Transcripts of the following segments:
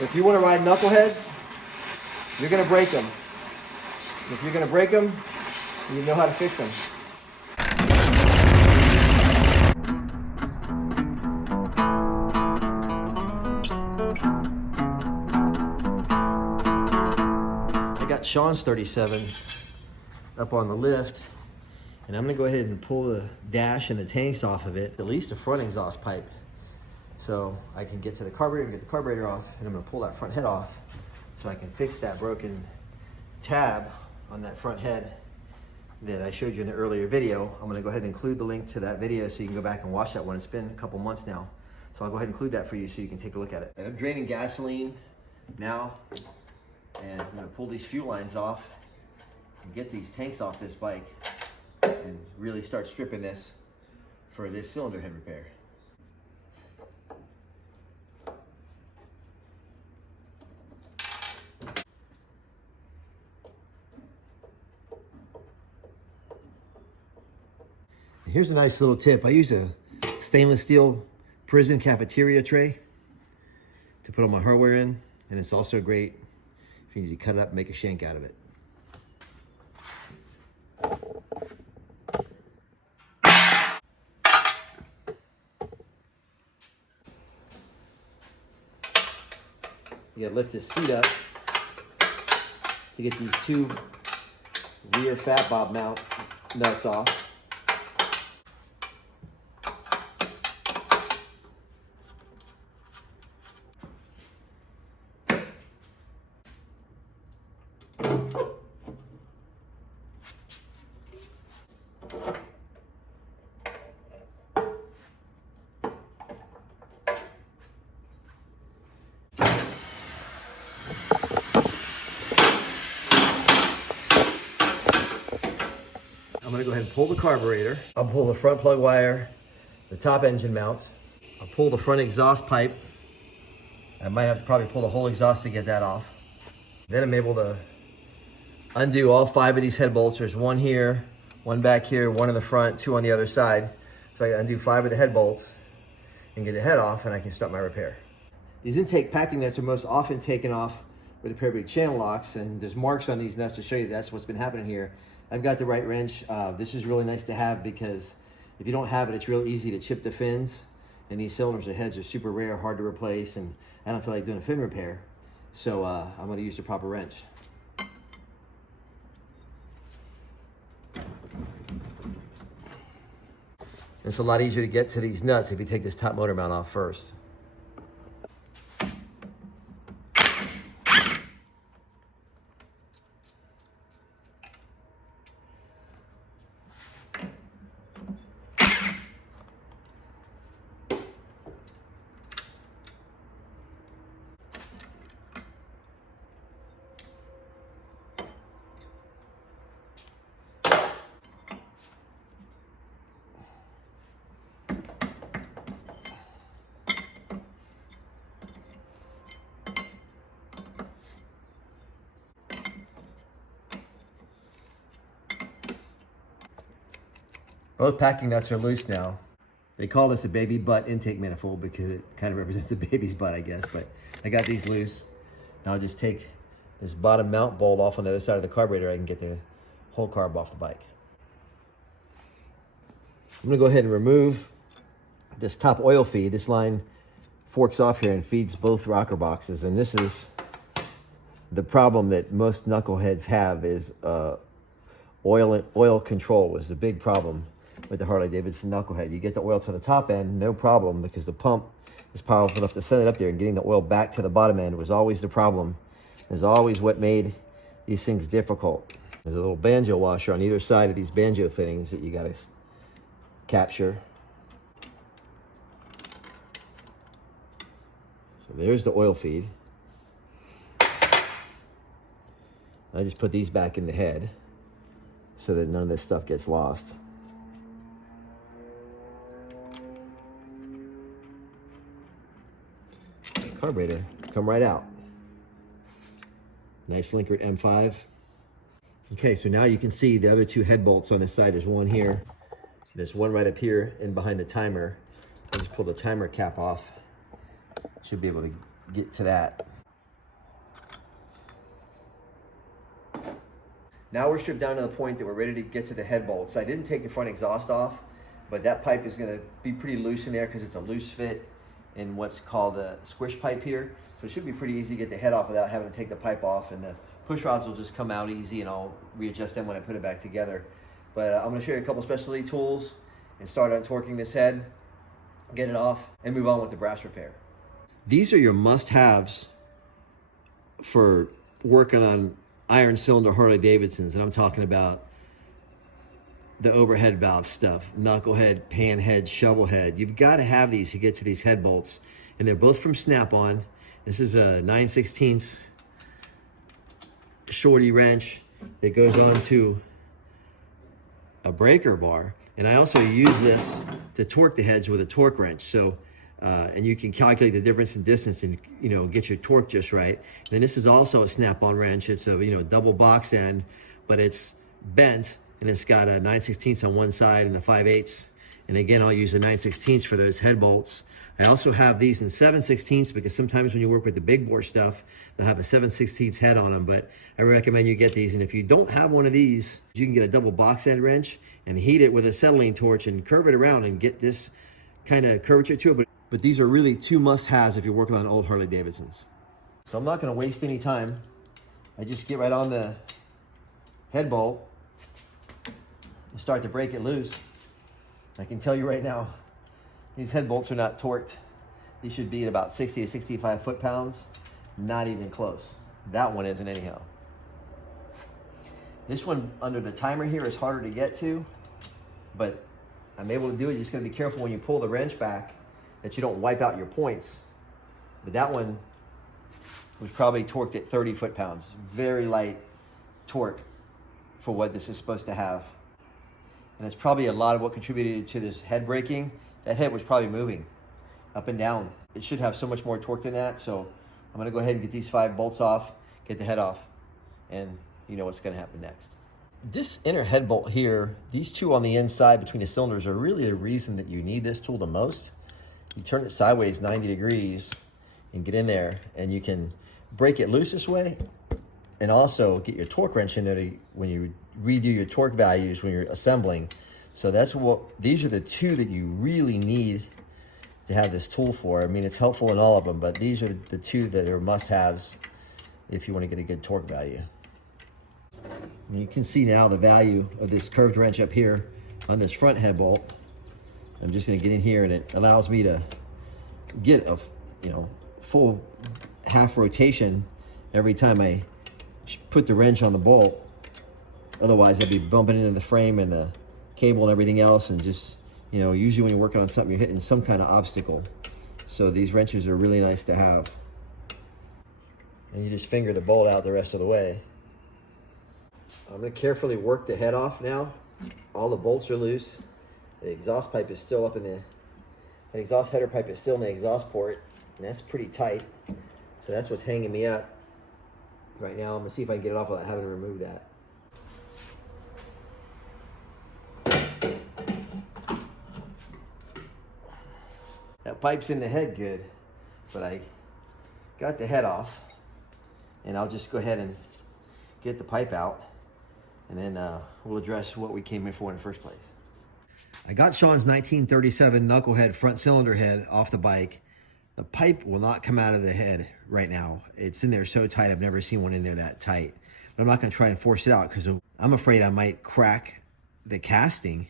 If you want to ride knuckleheads, you're going to break them. If you're going to break them, you know how to fix them. I got Sean's 37 up on the lift, and I'm going to go ahead and pull the dash and the tanks off of it, at least the front exhaust pipe, so I can get to the carburetor and get the carburetor off, and I'm going to pull that front head off so I can fix that broken tab on that front head that I showed you in the earlier video. I'm gonna go ahead and include the link to that video so you can go back and watch that one. It's been a couple months now. So I'll go ahead and include that for you so you can take a look at it. And I'm draining gasoline now, and I'm gonna pull these fuel lines off and get these tanks off this bike and really start stripping this for this cylinder head repair. Here's a nice little tip. I use a stainless steel prison cafeteria tray to put all my hardware in, and it's also great if you need to cut it up and make a shank out of it. You gotta lift this seat up to get these two rear fat bob mount nuts off. I'm gonna go ahead and pull the carburetor. I'll pull the front plug wire, the top engine mount. I'll pull the front exhaust pipe. I might have to probably pull the whole exhaust to get that off. Then I'm able to undo all 5 of these head bolts. There's one here, one back here, one in the front, 2 on the other side. So I undo 5 of the head bolts and get the head off, and I can start my repair. These intake packing nuts are most often taken off with a pair of big channel locks, and there's marks on these nuts to show you that's what's been happening here. I've got the right wrench. This is really nice to have because if you don't have it, it's real easy to chip the fins. And these cylinders or heads are super rare, hard to replace, and I don't feel like doing a fin repair. So I'm gonna use the proper wrench. It's a lot easier to get to these nuts if you take this top motor mount off first. Both packing nuts are loose now. They call this a baby butt intake manifold because it kind of represents the baby's butt, I guess, but I got these loose. Now I'll just take this bottom mount bolt off on the other side of the carburetor. I can get the whole carb off the bike. I'm gonna go ahead and remove this top oil feed. This line forks off here and feeds both rocker boxes, and this is the problem that most knuckleheads have is oil control is the big problem with the Harley-Davidson Knucklehead. You get the oil to the top end, no problem, because the pump is powerful enough to send it up there, and getting the oil back to the bottom end was always the problem. It's always what made these things difficult. There's a little banjo washer on either side of these banjo fittings that you gotta capture. So there's the oil feed. I just put these back in the head so that none of this stuff gets lost. Carburetor, come right out. Nice Linkert M5. Okay, so now you can see the other 2 head bolts on this side. There's one here. There's one right up here and behind the timer. I just pull the timer cap off. Should be able to get to that. Now we're stripped down to the point that we're ready to get to the head bolts. I didn't take the front exhaust off, but that pipe is gonna be pretty loose in there because it's a loose fit in what's called a squish pipe here. So it should be pretty easy to get the head off without having to take the pipe off, and the push rods will just come out easy, and I'll readjust them when I put it back together. But I'm gonna show you a couple specialty tools and start untorquing this head, get it off, and move on with the brass repair. These are your must-haves for working on iron cylinder Harley Davidsons, and I'm talking about the overhead valve stuff, knucklehead, pan head, shovel head. You've got to have these to get to these head bolts, and they're both from Snap-on. This is a 9/16 shorty wrench that goes on to a breaker bar, and I also use this to torque the heads with a torque wrench. So and you can calculate the difference in distance and get your torque just right. And then this is also a Snap-on wrench. It's a double box end, but it's bent, and it's got a 9/16 on one side and the 5/8. And again, I'll use the 9/16 for those head bolts. I also have these in 7/16 because sometimes when you work with the big bore stuff, they'll have a 7/16 head on them, but I recommend you get these. And if you don't have one of these, you can get a double box end wrench and heat it with a acetylene torch and curve it around and get this kind of curvature to it. But these are really two must-haves if you're working on old Harley Davidsons. So I'm not gonna waste any time. I just get right on the head bolt and start to break it loose. I can tell you right now, these head bolts are not torqued. These should be at about 60 to 65 foot-pounds. Not even close. That one isn't anyhow. This one under the timer here is harder to get to, but I'm able to do it. You're just gonna be careful when you pull the wrench back that you don't wipe out your points. But that one was probably torqued at 30 foot-pounds. Very light torque for what this is supposed to have. And it's probably a lot of what contributed to this head breaking. That head was probably moving up and down. It should have so much more torque than that. So I'm gonna go ahead and get these 5 bolts off, get the head off, and you know what's gonna happen next. This inner head bolt here, these two on the inside between the cylinders are really the reason that you need this tool the most. You turn it sideways 90 degrees and get in there, and you can break it loose this way and also get your torque wrench in there when you redo your torque values when you're assembling. So that's what, these are the two that you really need to have this tool for. I mean, it's helpful in all of them, but these are the two that are must-haves if you want to get a good torque value. And you can see now the value of this curved wrench up here on this front head bolt. I'm just going to get in here, and it allows me to get a full half rotation every time I put the wrench on the bolt. Otherwise, I'd be bumping into the frame and the cable and everything else, and just usually when you're working on something, you're hitting some kind of obstacle. So these wrenches are really nice to have. And you just finger the bolt out the rest of the way. I'm going to carefully work the head off now. All the bolts are loose. The exhaust pipe is still up in the exhaust header pipe is still in the exhaust port, and that's pretty tight. So that's what's hanging me up right now. I'm gonna see if I can get it off without having to remove that. That pipe's in the head good, but I got the head off, and I'll just go ahead and get the pipe out, and then we'll address what we came in for in the first place. I got Sean's 1937 Knucklehead front cylinder head off the bike. The pipe will not come out of the head right now. It's in there so tight, I've never seen one in there that tight. But I'm not gonna try and force it out because I'm afraid I might crack the casting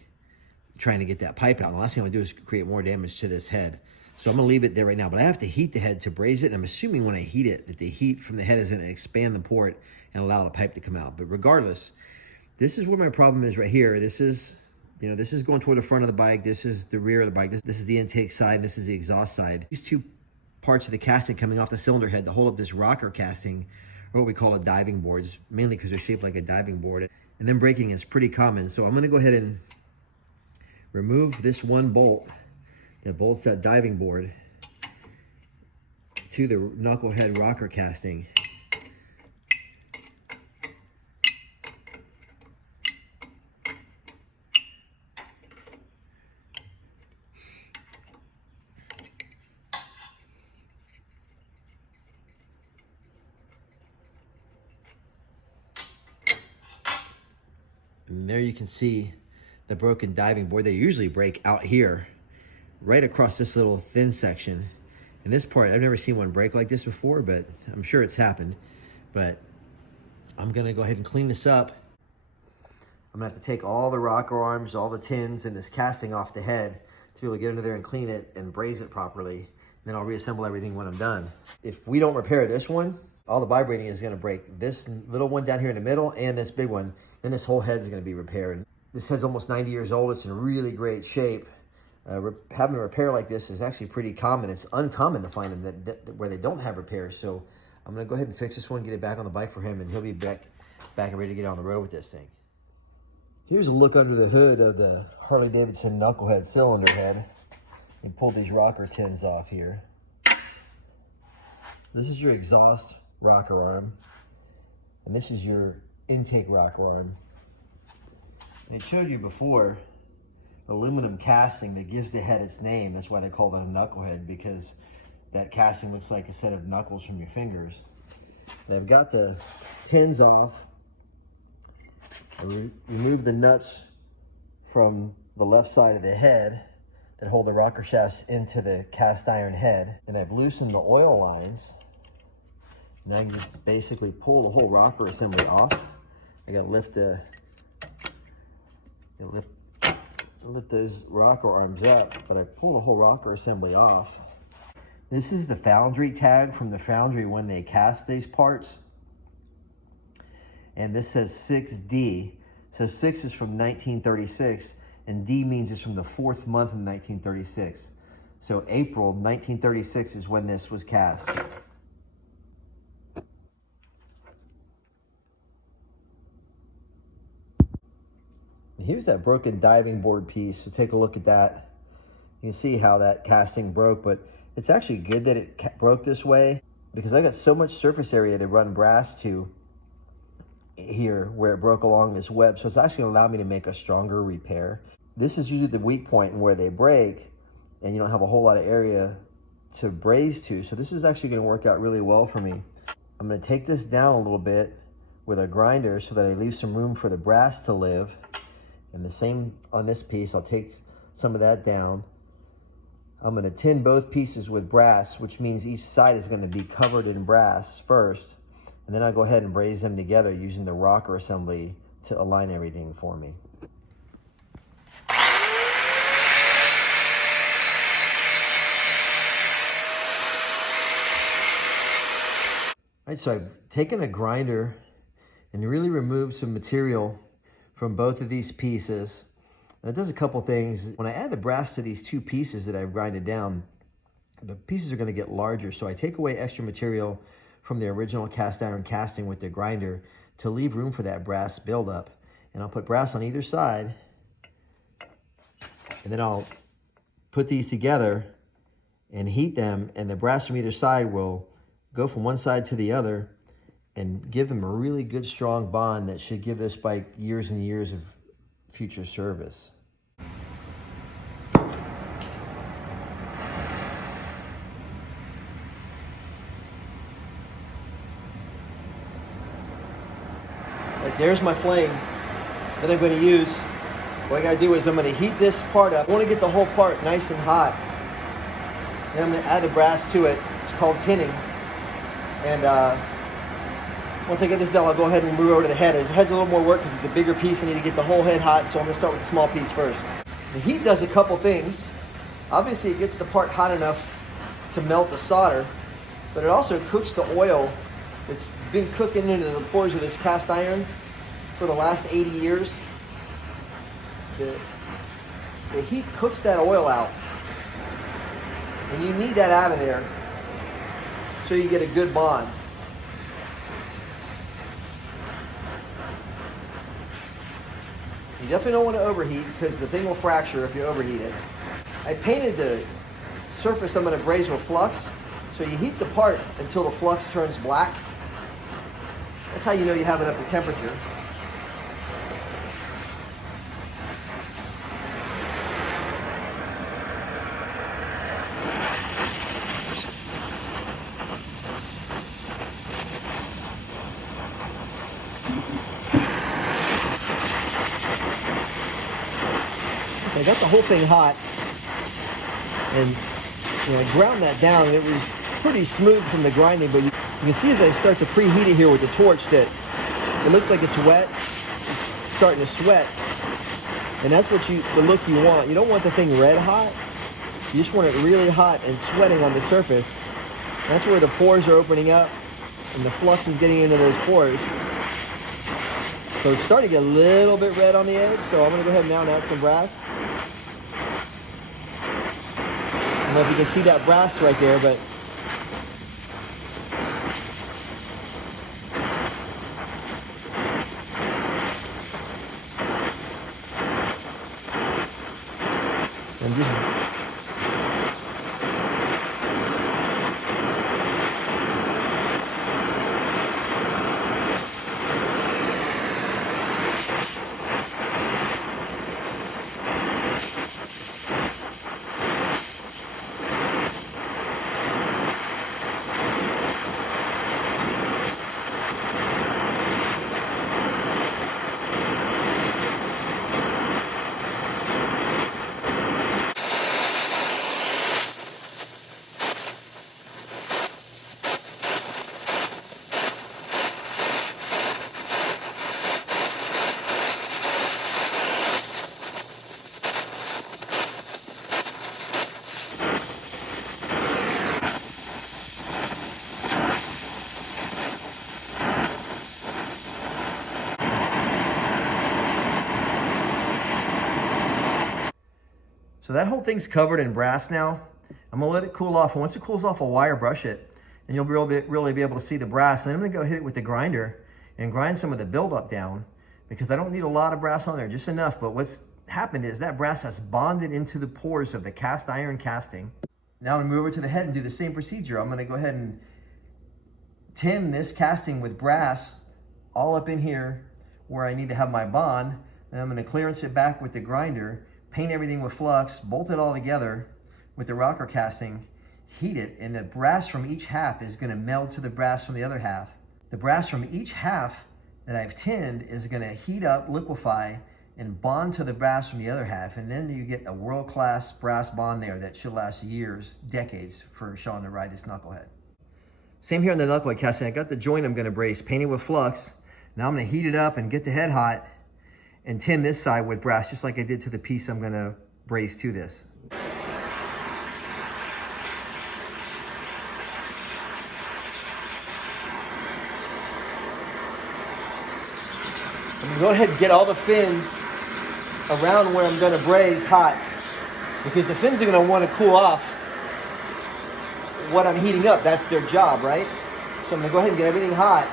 trying to get that pipe out. And the last thing I want to do is create more damage to this head. So I'm gonna leave it there right now, but I have to heat the head to braze it. And I'm assuming when I heat it, that the heat from the head is gonna expand the port and allow the pipe to come out. But regardless, this is where my problem is right here. This is going toward the front of the bike. This is the rear of the bike. This is the intake side. This is the exhaust side. These two parts of the casting coming off the cylinder head to hold up this rocker casting are what we call a diving boards, mainly because they're shaped like a diving board. And then braking is pretty common. So I'm gonna go ahead and remove this one bolt that bolts that diving board to the Knucklehead rocker casting. And there you can see the broken diving board. They usually break out here, right across this little thin section. And this part, I've never seen one break like this before, but I'm sure it's happened. But I'm gonna go ahead and clean this up. I'm gonna have to take all the rocker arms, all the tins, and this casting off the head to be able to get under there and clean it and braze it properly. Then I'll reassemble everything when I'm done. If we don't repair this one, all the vibrating is gonna break this little one down here in the middle and this big one. Then this whole head's gonna be repaired. This head's almost 90 years old. It's in really great shape. Having a repair like this is actually pretty common. It's uncommon to find them where they don't have repairs. So I'm gonna go ahead and fix this one, get it back on the bike for him, and he'll be back and ready to get on the road with this thing. Here's a look under the hood of the Harley Davidson Knucklehead cylinder head. We pulled these rocker tins off here. This is your exhaust rocker arm, and this is your intake rocker arm. And it showed you before aluminum casting that gives the head its name. That's why they call it a knucklehead, because that casting looks like a set of knuckles from your fingers. And I've got the tins off. I removed the nuts from the left side of the head that hold the rocker shafts into the cast iron head. And I've loosened the oil lines. Now I can just basically pull the whole rocker assembly off. I gotta lift those rocker arms up, but I pull the whole rocker assembly off. This is the foundry tag from the foundry when they cast these parts. And this says 6D. So 6 is from 1936, and D means it's from the 4th month of 1936. So April 1936 is when this was cast. Here's that broken diving board piece, so take a look at that. You can see how that casting broke, but it's actually good that it broke this way, because I got so much surface area to run brass to here where it broke along this web, so it's actually gonna allow me to make a stronger repair. This is usually the weak point and where they break, and you don't have a whole lot of area to braze to, so this is actually gonna work out really well for me. I'm gonna take this down a little bit with a grinder so that I leave some room for the brass to live. And the same on this piece, I'll take some of that down. I'm gonna tin both pieces with brass, which means each side is gonna be covered in brass first. And then I'll go ahead and braze them together using the rocker assembly to align everything for me. All right, so I've taken a grinder and really removed some material from both of these pieces. And it does a couple things. When I add the brass to these two pieces that I've grinded down, the pieces are gonna get larger. So I take away extra material from the original cast iron casting with the grinder to leave room for that brass buildup. And I'll put brass on either side, and then I'll put these together and heat them, and the brass from either side will go from one side to the other and give them a really good strong bond that should give this bike years and years of future service. Right, there's my flame that I'm going to use. What I got to do is I'm going to heat this part up. I want to get the whole part nice and hot. Then I'm going to add the brass to it. It's called tinning. And once I get this done, I'll go ahead and move over to the head. The head's a little more work because it's a bigger piece. I need to get the whole head hot, so I'm going to start with the small piece first. The heat does a couple things. Obviously, it gets the part hot enough to melt the solder, but it also cooks the oil that's been cooking into the pores of this cast iron for the last 80 years. The heat cooks that oil out, and you need that out of there so you get a good bond. You definitely don't want to overheat because the thing will fracture if you overheat it. I painted the surface I'm going to braze with flux, so you heat the part until the flux turns black. That's how you know you have it up to temperature. got the whole thing hot, and I ground that down, and it was pretty smooth from the grinding, but you can see as I start to preheat it here with the torch that it looks like it's wet. It's starting to sweat, and that's what the look you want. You don't want the thing red hot. You just want it really hot and sweating on the surface. That's where the pores are opening up, and the flux is getting into those pores. So it's starting to get a little bit red on the edge, so I'm going to go ahead now and add some brass. I don't know if you can see that brass right there, but I'm just So that whole thing's covered in brass now. I'm gonna let it cool off. And once it cools off, I'll wire brush it, and you'll really be able to see the brass. And then I'm gonna go hit it with the grinder and grind some of the buildup down, because I don't need a lot of brass on there, just enough. But what's happened is that brass has bonded into the pores of the cast iron casting. Now I'm gonna move over to the head and do the same procedure. I'm gonna go ahead and tin this casting with brass all up in here where I need to have my bond. And I'm gonna clearance it back with the grinder, paint everything with flux, bolt it all together with the rocker casting, heat it, and the brass from each half is gonna meld to the brass from the other half. The brass from each half that I've tinned is gonna heat up, liquefy, and bond to the brass from the other half, and then you get a world-class brass bond there that should last years, decades for Sean to ride this Knucklehead. Same here on the Knucklehead casting. I got the joint I'm gonna brace, painted with flux. Now I'm gonna heat it up and get the head hot and tin this side with brass, just like I did to the piece I'm gonna brace to this. I'm gonna go ahead and get all the fins around where I'm gonna braze hot, because the fins are gonna wanna cool off what I'm heating up. That's their job, right? So I'm gonna go ahead and get everything hot,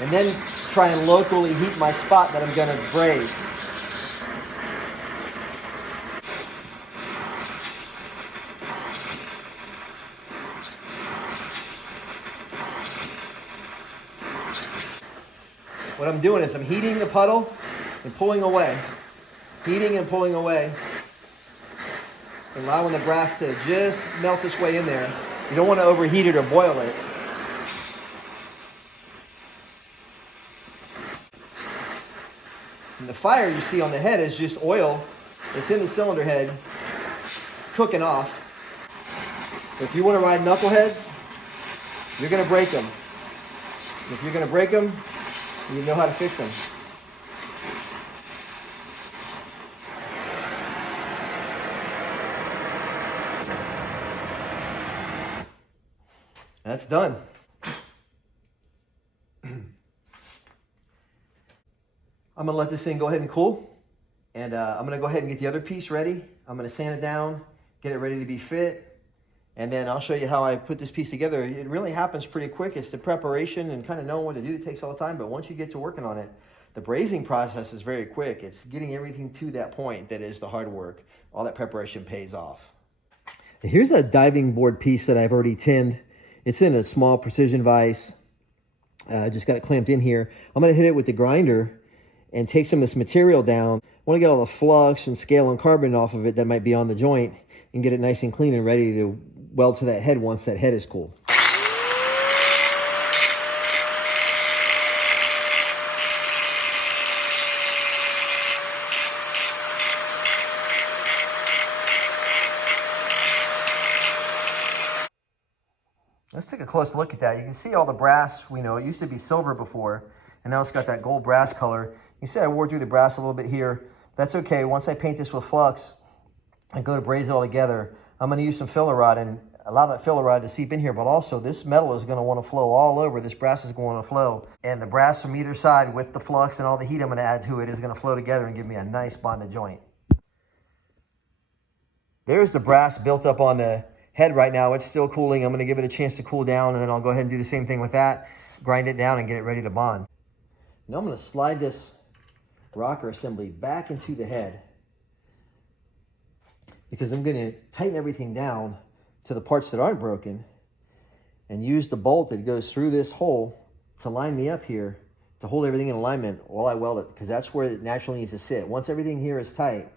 and then try and locally heat my spot that I'm gonna braze. What I'm doing is I'm heating the puddle and pulling away. Heating and pulling away. Allowing the brass to just melt its way in there. You don't want to overheat it or boil it. And the fire you see on the head is just oil. It's in the cylinder head, cooking off. If you want to ride Knuckleheads, you're going to break them. If you're going to break them, you know how to fix them. That's done. I'm gonna let this thing go ahead and cool, and I'm gonna go ahead and get the other piece ready. I'm gonna sand it down, get it ready to be fit, and then I'll show you how I put this piece together. It really happens pretty quick. It's the preparation and kind of knowing what to do that takes all the time, but once you get to working on it, the brazing process is very quick. It's getting everything to that point that is the hard work. All that preparation pays off. Here's a diving board piece that I've already tinned. It's in a small precision vise. Just got it clamped in here. I'm gonna hit it with the grinder and take some of this material down. I want to get all the flux and scale and carbon off of it that might be on the joint and get it nice and clean and ready to weld to that head once that head is cool. Let's take a close look at that. You can see all the brass. We know it used to be silver before, and now it's got that gold brass color. You see I wore through the brass a little bit here. That's okay. Once I paint this with flux and go to braze it all together, I'm going to use some filler rod and allow that filler rod to seep in here, but also this metal is going to want to flow all over. This brass is going to flow, and the brass from either side with the flux and all the heat I'm going to add to it is going to flow together and give me a nice bonded joint. There's the brass built up on the head right now. It's still cooling. I'm going to give it a chance to cool down, and then I'll go ahead and do the same thing with that, grind it down and get it ready to bond. Now I'm going to slide this rocker assembly back into the head, because I'm going to tighten everything down to the parts that aren't broken and use the bolt that goes through this hole to line me up here to hold everything in alignment while I weld it, because that's where it naturally needs to sit. Once everything here is tight,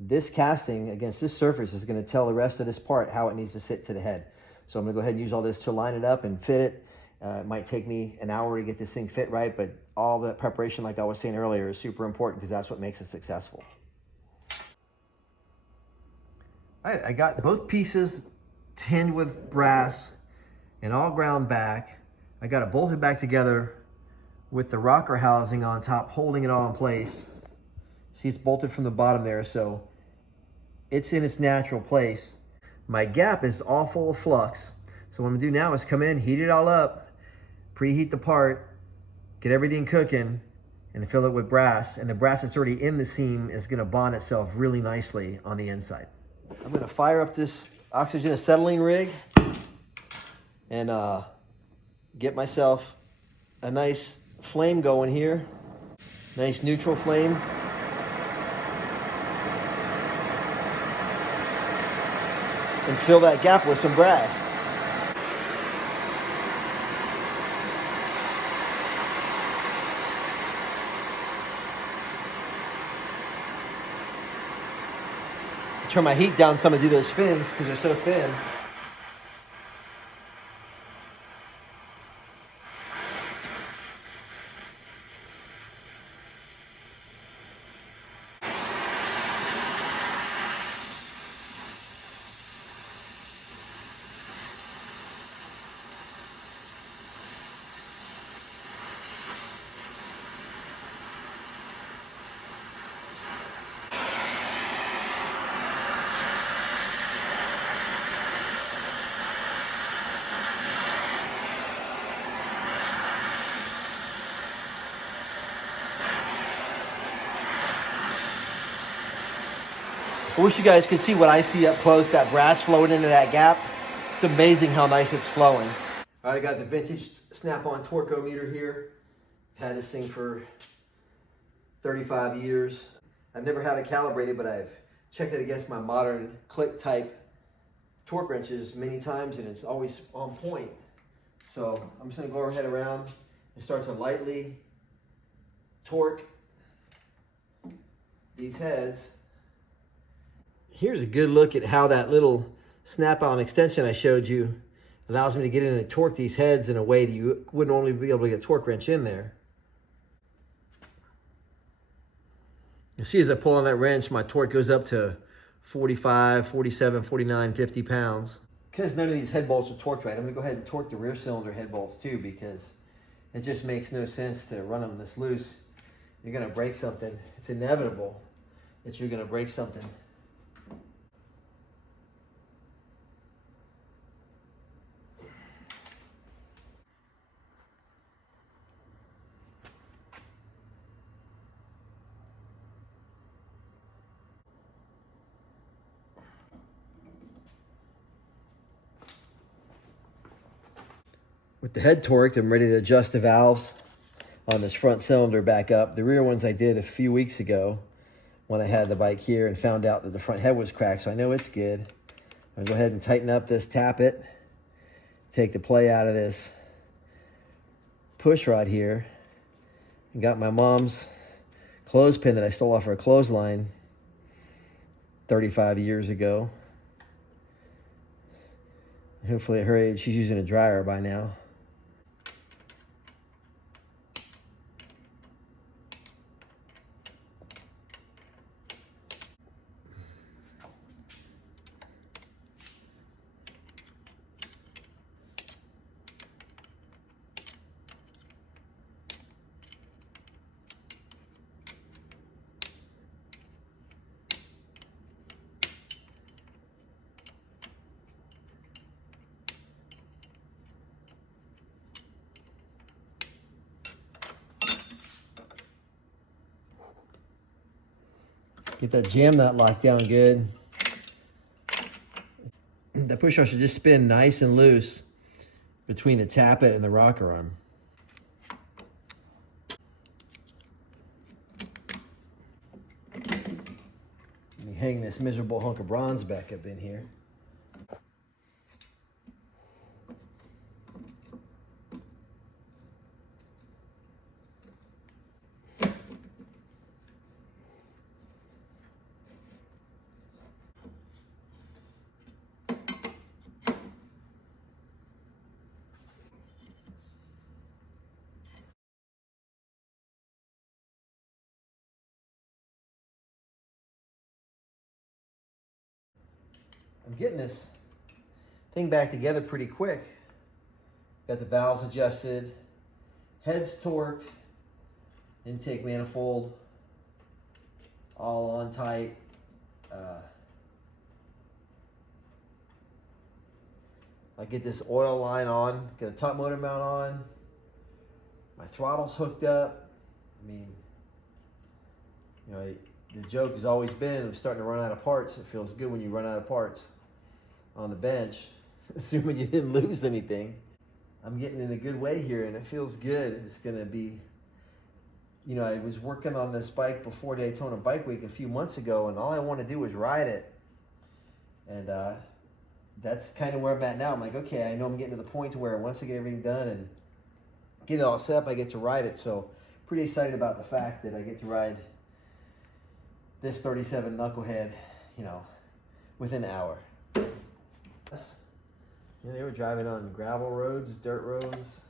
this casting against this surface is going to tell the rest of this part how it needs to sit to the head. So I'm going to go ahead and use all this to line it up and fit it. It might take me an hour to get this thing fit right, but all the preparation, like I was saying earlier, is super important because that's what makes it successful. All right, I got both pieces tinned with brass and all ground back. I got it bolted back together with the rocker housing on top, holding it all in place. See, it's bolted from the bottom there, so it's in its natural place. My gap is all full of flux. So what I'm gonna do now is come in, heat it all up, preheat the part, get everything cooking, and fill it with brass. And the brass that's already in the seam is gonna bond itself really nicely on the inside. I'm gonna fire up this oxygen acetylene rig and get myself a nice flame going here. Nice neutral flame. And fill that gap with some brass. Turn my heat down some to do those fins because they're so thin. I wish you guys could see what I see up close, that brass flowing into that gap. It's amazing how nice it's flowing. All right, I got the vintage snap-on torqueometer here. I've had this thing for 35 years. I've never had it calibrated, but I've checked it against my modern click type torque wrenches many times, and it's always on point. So I'm just gonna go ahead around and start to lightly torque these heads. Here's a good look at how that little snap-on extension I showed you allows me to get in and torque these heads in a way that you wouldn't only be able to get a torque wrench in there. You see as I pull on that wrench, my torque goes up to 45, 47, 49, 50 pounds. Because none of these head bolts are torqued right, I'm gonna go ahead and torque the rear cylinder head bolts too, because it just makes no sense to run them this loose. You're gonna break something. It's inevitable that you're gonna break something. With the head torqued, I'm ready to adjust the valves on this front cylinder back up. The rear ones I did a few weeks ago when I had the bike here and found out that the front head was cracked, so I know it's good. I'm gonna go ahead and tighten up this tappet, take the play out of this push rod here, and got my mom's clothespin that I stole off her clothesline 35 years ago. Hopefully at her age, she's using a dryer by now. Get that jam nut locked down good. The push rod should just spin nice and loose between the tappet and the rocker arm. Let me hang this miserable hunk of bronze back up in here. I'm getting this thing back together pretty quick. Got the valves adjusted, heads torqued, intake manifold all on tight. I get this oil line on, get a top motor mount on, my throttle's hooked up. I mean, you know, the joke has always been, I'm starting to run out of parts. It feels good when you run out of parts on the bench, assuming you didn't lose anything. I'm getting in a good way here and it feels good. It's gonna be, you know, I was working on this bike before Daytona Bike Week a few months ago and all I want to do was ride it. And that's kind of where I'm at now. I'm like, okay, I know I'm getting to the point where once I get everything done and get it all set up, I get to ride it. So pretty excited about the fact that I get to ride this 37 Knucklehead, you know, within an hour. Yes. Yeah, they were driving on gravel roads, dirt roads,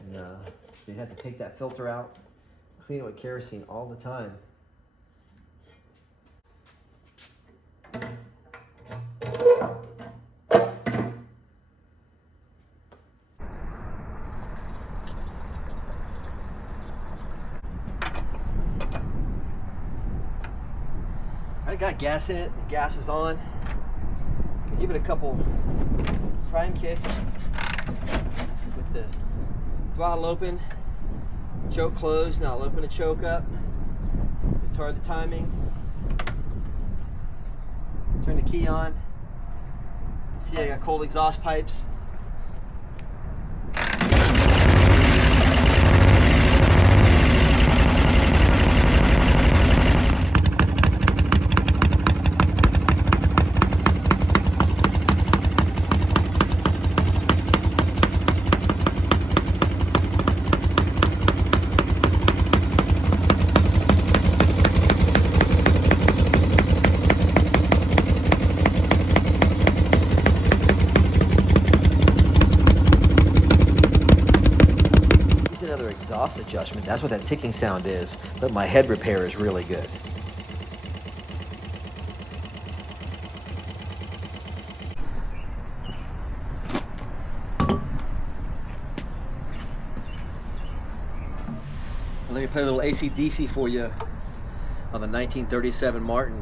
and they had to take that filter out, clean it with kerosene all the time. I got gas in it, the gas is on. Give it a couple prime kicks with the throttle open, choke closed. Now I'll open the choke up, retard the timing, turn the key on. See, I got cold exhaust pipes. Exhaust adjustment. That's what that ticking sound is, but my head repair is really good. Let me play a little AC/DC for you on the 1937 Martin.